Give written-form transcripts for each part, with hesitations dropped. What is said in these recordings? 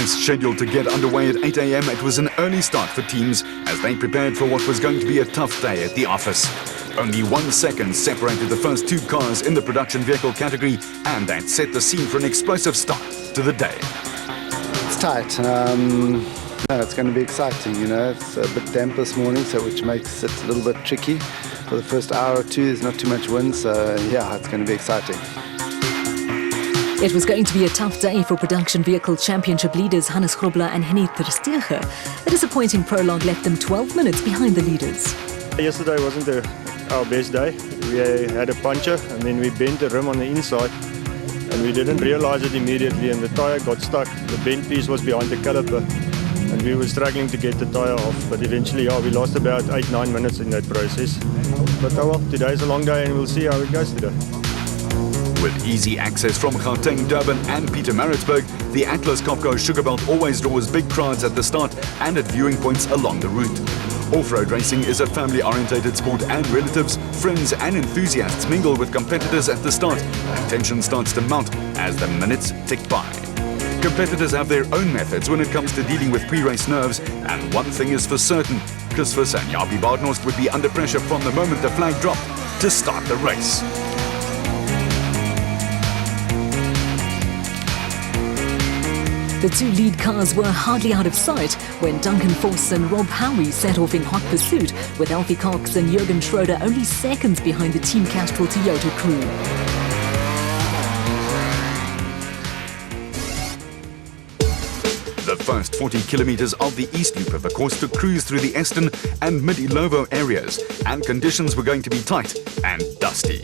race scheduled to get underway at 8 a.m, it was an early start for teams as they prepared for what was going to be a tough day at the office. Only 1 second separated the first two cars in the production vehicle category, and that set the scene for an explosive start to the day. It's tight. It's going to be exciting, you know. It's a bit damp this morning, so which makes it a little bit tricky. For the first hour or two, there's not too much wind, so yeah, it's going to be exciting. It was going to be a tough day for production vehicle championship leaders Hannes Grobler and Henny Terstegen. The disappointing prologue left them 12 minutes behind the leaders. Yesterday wasn't our best day. We had a puncture and then we bent the rim on the inside and we didn't realize it immediately and the tyre got stuck. The bent piece was behind the caliper and we were struggling to get the tyre off, but eventually we lost about 8-9 minutes in that process. But oh well, today's a long day and we'll see how it goes today. With easy access from Gauteng, Durban and Pietermaritzburg, the Atlas Copco Sugarbelt always draws big crowds at the start and at viewing points along the route. Off-road racing is a family-orientated sport and relatives, friends and enthusiasts mingle with competitors at the start, and tension starts to mount as the minutes tick by. Competitors have their own methods when it comes to dealing with pre-race nerves, and one thing is for certain, Chris Visser and Jaapie Badenhorst would be under pressure from the moment the flag dropped to start the race. The two lead cars were hardly out of sight when Duncan Voss and Rob Howie set off in hot pursuit, with Alfie Cox and Jürgen Schroeder only seconds behind the Team Castrol Toyota crew. The first 40 kilometers of the East Loop of the course took crews through the Eston and Mid-Ilovo areas, and conditions were going to be tight and dusty.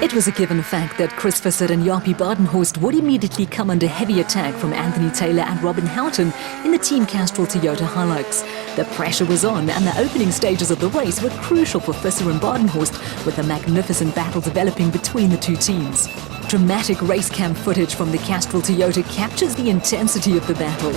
It was a given fact that Chris Visser and Jaapie Badenhorst would immediately come under heavy attack from Anthony Taylor and Robin Houghton in the Team Castrol Toyota Hilux. The pressure was on and the opening stages of the race were crucial for Visser and Badenhorst, with a magnificent battle developing between the two teams. Dramatic race cam footage from the Castrol Toyota captures the intensity of the battle.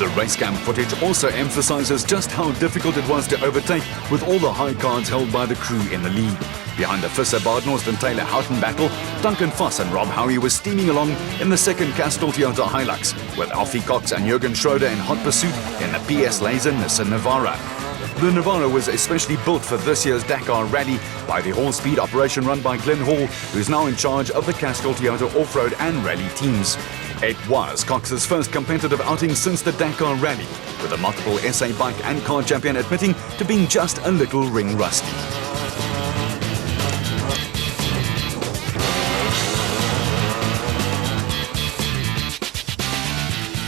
The race cam footage also emphasizes just how difficult it was to overtake with all the high cards held by the crew in the lead. Behind the Visser, Badenhorst and Taylor Houghton battle, Duncan Voss and Rob Howie were steaming along in the second Castrol Toyota Hilux, with Alfie Cox and Jürgen Schroeder in hot pursuit in the PS Laser Nissan Navara. The Navara was especially built for this year's Dakar Rally by the all-speed operation run by Glenn Hall, who's now in charge of the Castrol Toyota off-road and rally teams. It was Cox's first competitive outing since the Dakar Rally, with a multiple SA bike and car champion admitting to being just a little ring rusty.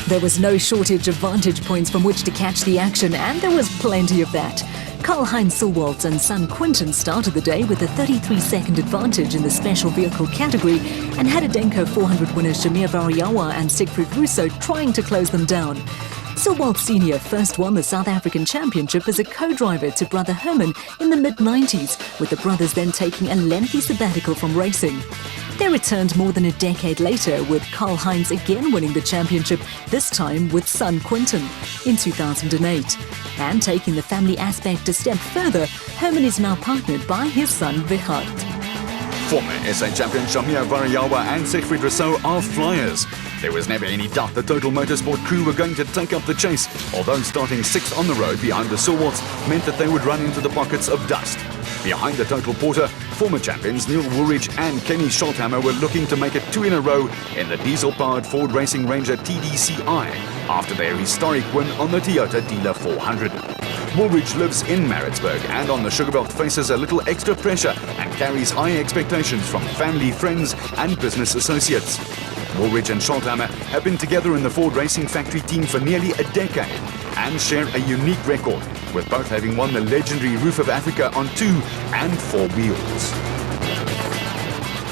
There was no shortage of vantage points from which to catch the action, and there was plenty of that. Karl-Heinz Silwaltz and son Quinton started the day with a 33-second advantage in the special vehicle category, and had Adenko 400 winners Shamir Variawa and Siegfried Russo trying to close them down. Silwaltz Sr. first won the South African Championship as a co-driver to brother Herman in the mid-90s, with the brothers then taking a lengthy sabbatical from racing. They returned more than a decade later, with Karl-Heinz again winning the championship, this time with son Quinton in 2008. And taking the family aspect a step further, Herman is now partnered by his son Richard. Former SA champion Shamir Variawa and Siegfried Russo are flyers. There was never any doubt the Total Motorsport crew were going to take up the chase, although starting sixth on the road behind the Silwaltz meant that they would run into the pockets of dust. Behind the Total Porter, former champions Neil Woolridge and Kenny Scholthammer were looking to make it two in a row in the diesel-powered Ford Racing Ranger TDCi after their historic win on the Toyota Dealer 400. Woolridge lives in Maritzburg and on the Sugarbelt faces a little extra pressure and carries high expectations from family, friends and business associates. Woolridge and Scholthammer have been together in the Ford Racing Factory team for nearly a decade and share a unique record, with both having won the legendary Roof of Africa on 2 and 4 wheels.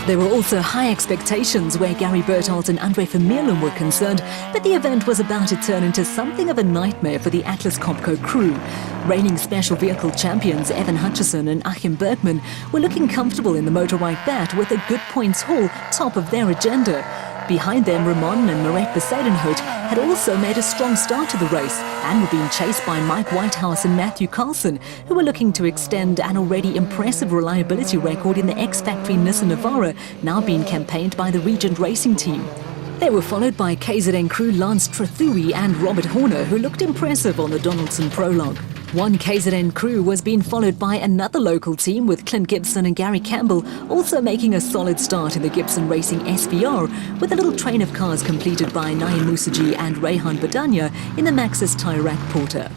There were also high expectations where Gary Berthold and Andre Vermeulen were concerned, but the event was about to turn into something of a nightmare for the Atlas Copco crew. Reigning special vehicle champions Evan Hutchison and Achim Bergman were looking comfortable in the motorbike bat with a good points haul top of their agenda. Behind them, Ramon and Maret Besadenhout had also made a strong start to the race and were being chased by Mike Whitehouse and Matthew Carlson, who were looking to extend an already impressive reliability record in the X-Factory Nissan Navara, now being campaigned by the Regent Racing team. They were followed by KZN crew Lance Trethui and Robert Horner, who looked impressive on the Donaldson prologue. One KZN crew was being followed by another local team with Clint Gibson and Gary Campbell also making a solid start in the Gibson Racing SVR, with a little train of cars completed by Naeem Musaji and Rayhan Badanya in the Maxis Tyrak Porter.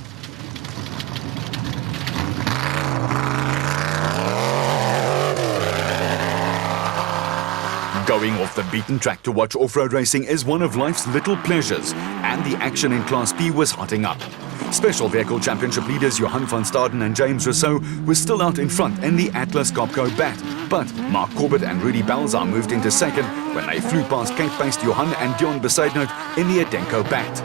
Going off the beaten track to watch off-road racing is one of life's little pleasures, and the action in Class B was hotting up. Special Vehicle Championship leaders Johan van Staden and James Rousseau were still out in front in the Atlas Copco Bat, but Mark Corbett and Rudy Balzar moved into second when they flew past Cape-based Johan and Dion Besaidnout in the Adenko Bat.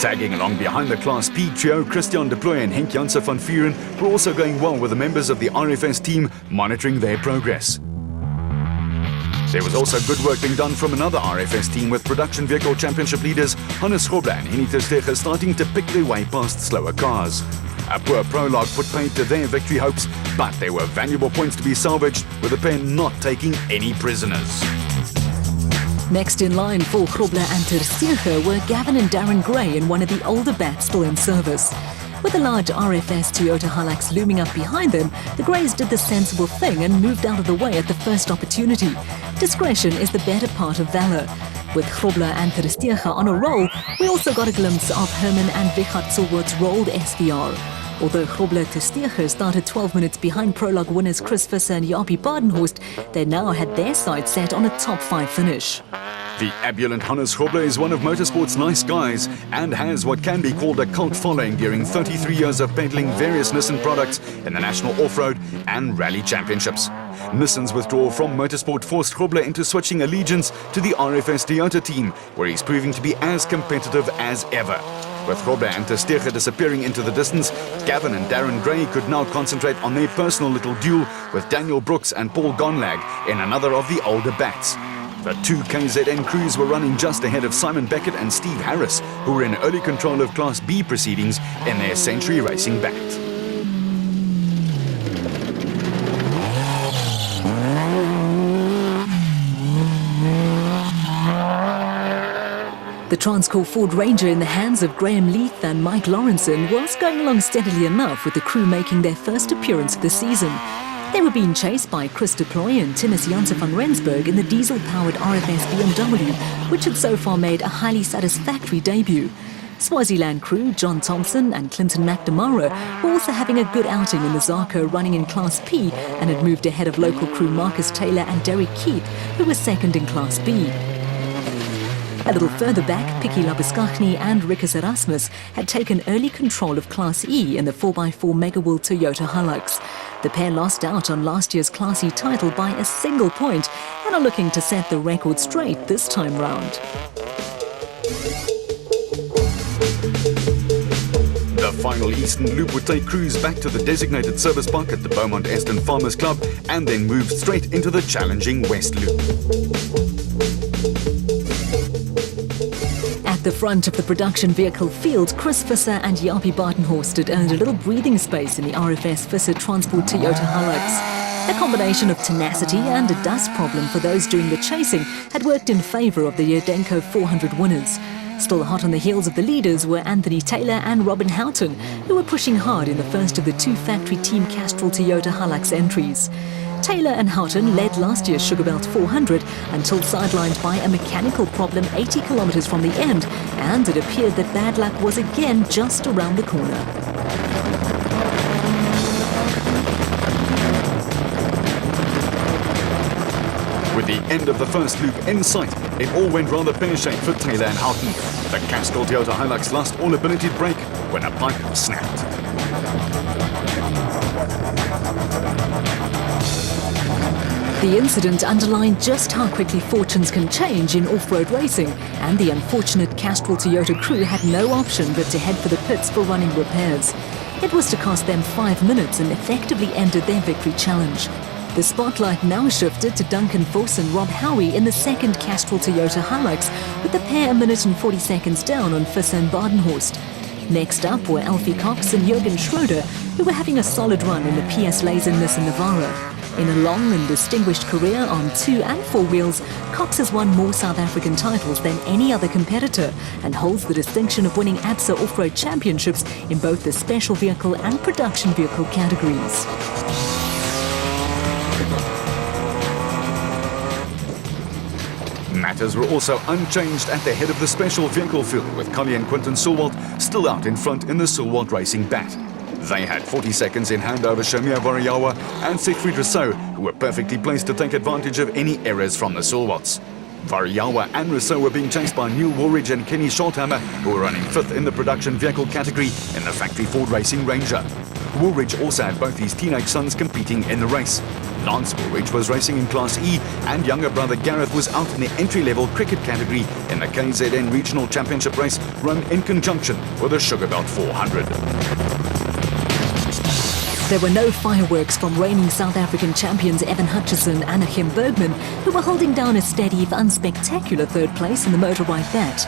Tagging along behind the Class P trio, Christian de Plooy and Henk Janse van Vuren were also going well, with the members of the RFS team monitoring their progress. There was also good work being done from another RFS team, with Production Vehicle Championship leaders Hannes Grobler and Henny Terstegen starting to pick their way past slower cars. A poor prologue put paid to their victory hopes, but there were valuable points to be salvaged, with the pair not taking any prisoners. Next in line for Grobler and Terstegen were Gavin and Darren Gray in one of the older bats still in service. With a large RFS Toyota Hilux looming up behind them, the Greys did the sensible thing and moved out of the way at the first opportunity. Discretion is the better part of valor. With Grobler and Terstegen on a roll, we also got a glimpse of Herman and Vichard Silwood's rolled SVR. Although Grobler Terstegen started 12 minutes behind prologue winners Chris Visser and Jaapie Badenhorst, they now had their sights set on a top 5 finish. The abulant Hannes Grobler is one of motorsport's nice guys and has what can be called a cult following during 33 years of peddling various Nissan products in the National Off-Road and Rally Championships. Nissan's withdrawal from motorsport forced Grobler into switching allegiance to the RFS Toyota team, where he's proving to be as competitive as ever. With Grobler and Terstegen disappearing into the distance, Gavin and Darren Gray could now concentrate on their personal little duel with Daniel Brooks and Paul Gonlag in another of the older bats. The two KZN crews were running just ahead of Simon Beckett and Steve Harris, who were in early control of Class B proceedings in their Century Racing bat. The Transcorp Ford Ranger in the hands of Graham Leith and Mike Lawrenson was going along steadily enough, with the crew making their first appearance of the season. They were being chased by Chris de Plooy and Tinus Janse van Rensburg in the diesel-powered RFS BMW, which had so far made a highly satisfactory debut. Swaziland crew John Thompson and Clinton McNamara were also having a good outing in the Zarko, running in Class P, and had moved ahead of local crew Marcus Taylor and Derek Keith, who were second in Class B. A little further back, Picky Labuskaghni and Rikus Erasmus had taken early control of Class E in the 4x4 Megawool Toyota Hilux. The pair lost out on last year's Class E title by a single point and are looking to set the record straight this time round. The final Eastern Loop would take crews back to the designated service park at the Beaumont Eston Farmers Club and then move straight into the challenging West Loop. At the front of the production vehicle field, Chris Visser and Jaapie Badenhorst had earned a little breathing space in the RFS Visser Transport Toyota Hilux. A combination of tenacity and a dust problem for those doing the chasing had worked in favour of the Adenko 400 winners. Still hot on the heels of the leaders were Anthony Taylor and Robin Houghton, who were pushing hard in the first of the two factory Team Castrol Toyota Hilux entries. Taylor and Houghton led last year's Sugarbelt 400 until sidelined by a mechanical problem 80 kilometres from the end, and it appeared that bad luck was again just around the corner. With the end of the first loop in sight, it all went rather pear-shaped for Taylor and Houghton. The Castrol Toyota Hilux lost all ability to brake when a pipe snapped. The incident underlined just how quickly fortunes can change in off-road racing, and the unfortunate Castrol Toyota crew had no option but to head for the pits for running repairs. It was to cost them 5 minutes and effectively ended their victory challenge. The spotlight now shifted to Duncan Vos and Rob Howie in the second Castrol Toyota Hilux, with the pair a minute and 40 seconds down on Visser and Badenhorst. Next up were Alfie Cox and Jürgen Schroeder, who were having a solid run in the PS Laser Nissan Navara. In a long and distinguished career on 2 and 4 wheels, Cox has won more South African titles than any other competitor and holds the distinction of winning ABSA off-road championships in both the special vehicle and production vehicle categories. Matters were also unchanged at the head of the special vehicle field, with Collie and Quinton Sulwalt still out in front in the Sulwalt Racing Bat. They had 40 seconds in hand over Shamir Variawa and Siegfried Rousseau, who were perfectly placed to take advantage of any errors from the Sulwalts. Variawa and Rousseau were being chased by Neil Woolridge and Kenny Schulthammer, who were running 5th in the production vehicle category in the factory Ford Racing Ranger. Woolridge also had both his teenage sons competing in the race. Lance Woolridge was racing in Class E, and younger brother Gareth was out in the entry-level cricket category in the KZN Regional Championship race run in conjunction with the Sugarbelt 400. There were no fireworks from reigning South African champions Evan Hutchison and Achim Bergman, who were holding down a steady if unspectacular third place in the motorbike bat.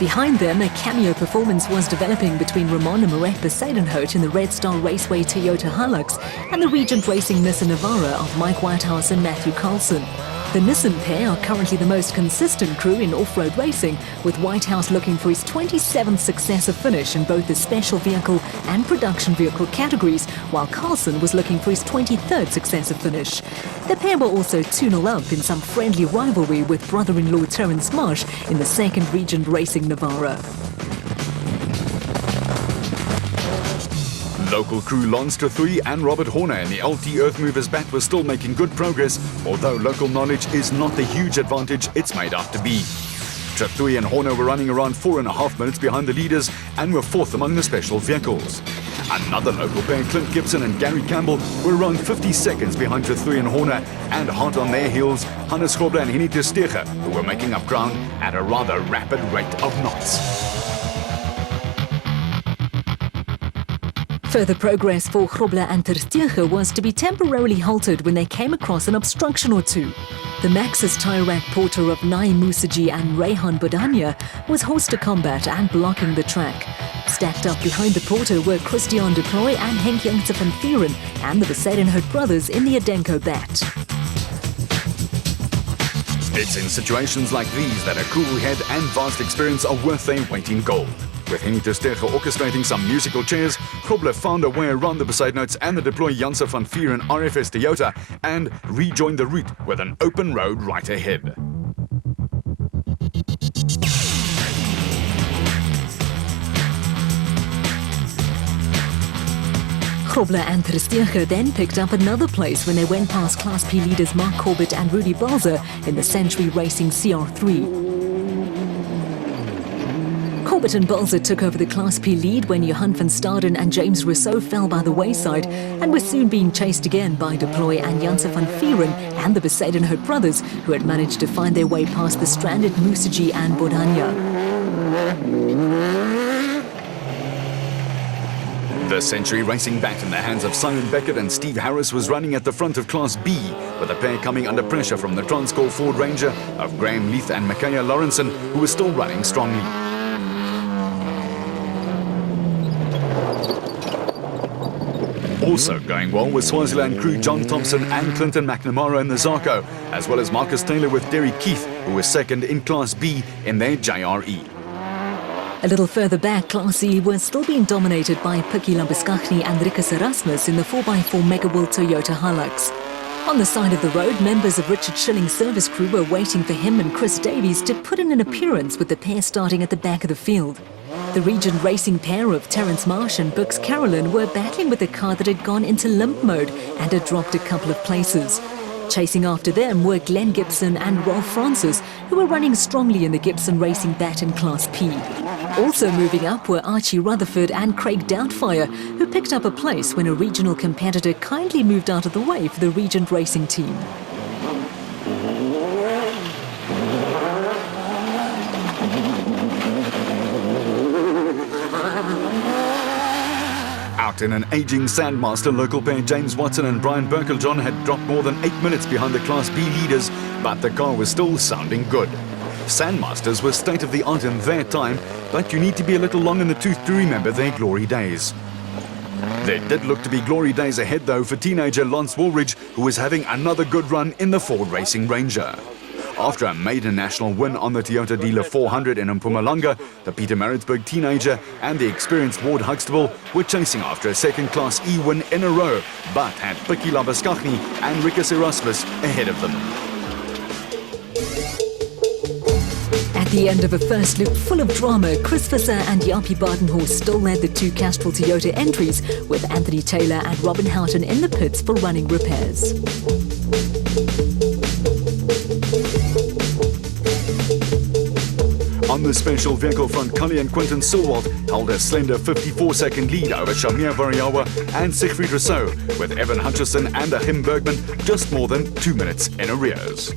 Behind them, a cameo performance was developing between Ramon and Marek Besadenhout in the Red Star Raceway Toyota Hilux and the Regent Racing Nissan Navara of Mike Whitehouse and Matthew Carlson. The Nissan pair are currently the most consistent crew in off-road racing, with Whitehouse looking for his 27th successive finish in both the special vehicle and production vehicle categories, while Carlson was looking for his 23rd successive finish. The pair were also 2-0 up in some friendly rivalry with brother-in-law Terence Marsh in the second Regent Racing Navara. Local crew Lance Trethui and Robert Horner in the LT Earthmovers bat were still making good progress, although local knowledge is not the huge advantage it's made out to be. Trethui and Horner were running around 4.5 minutes behind the leaders and were 4th among the special vehicles. Another local pair, Clint Gibson and Gary Campbell, were around 50 seconds behind Trethui and Horner, and hot on their heels, Hannes Grobler and Henny ter Steege, who were making up ground at a rather rapid rate of knots. Further progress for Grobler and ter Steege was to be temporarily halted when they came across an obstruction or two. The Maxis tyre rack porter of Nai Musiji and Rehan Bodania was horsed to combat and blocking the track. Stacked up behind the porter were Christian Deploy and Henk Janse van Vieren and the Besadenhout brothers in the Adenko bat. It's in situations like these that a cool head and vast experience are worth their weight in gold. With Henny ter Steege orchestrating some musical chairs, Grobler found a way around the Besadenhouts and the Deploy Janse van Vieren RFS Toyota and rejoined the route with an open road right ahead. Grobler and ter Steege then picked up another place when they went past Class P leaders Mark Corbett and Rudy Balzer in the Century Racing CR3. Corbett and Balzer took over the Class P lead when Johan van Staden and James Rousseau fell by the wayside and were soon being chased again by Deploy and Janse van Vieren and the Besadenhout brothers, who had managed to find their way past the stranded Musiji and Bodania. The Century Racing bat in the hands of Simon Beckett and Steve Harris was running at the front of Class B, with the pair coming under pressure from the Transcorp Ford Ranger of Graham Leith and Micaiah Lawrenson, who was still running strongly. Also going well was Swaziland crew John Thompson and Clinton McNamara in the Zarko, as well as Marcus Taylor with Derry Keith, who was second in Class B in their JRE. A little further back, Class E was still being dominated by Pikkie Lambeskagni and Rikus Erasmus in the 4x4 Mega World Toyota Hilux. On the side of the road, members of Richard Schilling's service crew were waiting for him and Chris Davies to put in an appearance, with the pair starting at the back of the field. The Regent Racing pair of Terence Marsh and Books Carolyn were battling with a car that had gone into limp mode and had dropped a couple of places. Chasing after them were Glenn Gibson and Rolf Francis, who were running strongly in the Gibson Racing bat in Class P. Also moving up were Archie Rutherford and Craig Doubtfire, who picked up a place when a regional competitor kindly moved out of the way for the Regent Racing team. out in an aging Sandmaster. Local pair James Watson and Brian Berkeljohn had dropped more than 8 minutes behind the Class B leaders, but the car was still sounding good. Sandmasters were state-of-the-art in their time, but you need to be a little long in the tooth to remember their glory days. There did look to be glory days ahead though for teenager Lance Woolridge, who was having another good run in the Ford Racing Ranger. After a maiden national win on the Toyota Dealer 400 in Mpumalanga, the Pietermaritzburg teenager and the experienced Ward Huxtable were chasing after a second-class E win in a row, but had Pikkie Labaskagni and Rikus Erasmus ahead of them. At the end of a first loop full of drama, Chris Visser and Yapi Badenhorst still led the two Castrol Toyota entries, with Anthony Taylor and Robin Houghton in the pits for running repairs. On the special vehicle front, Cully and Quinton Silwalt held a slender 54-second lead over Shamir Variawa and Siegfried Rousseau, with Evan Hutchison and Achim Bergman just more than 2 minutes in arrears.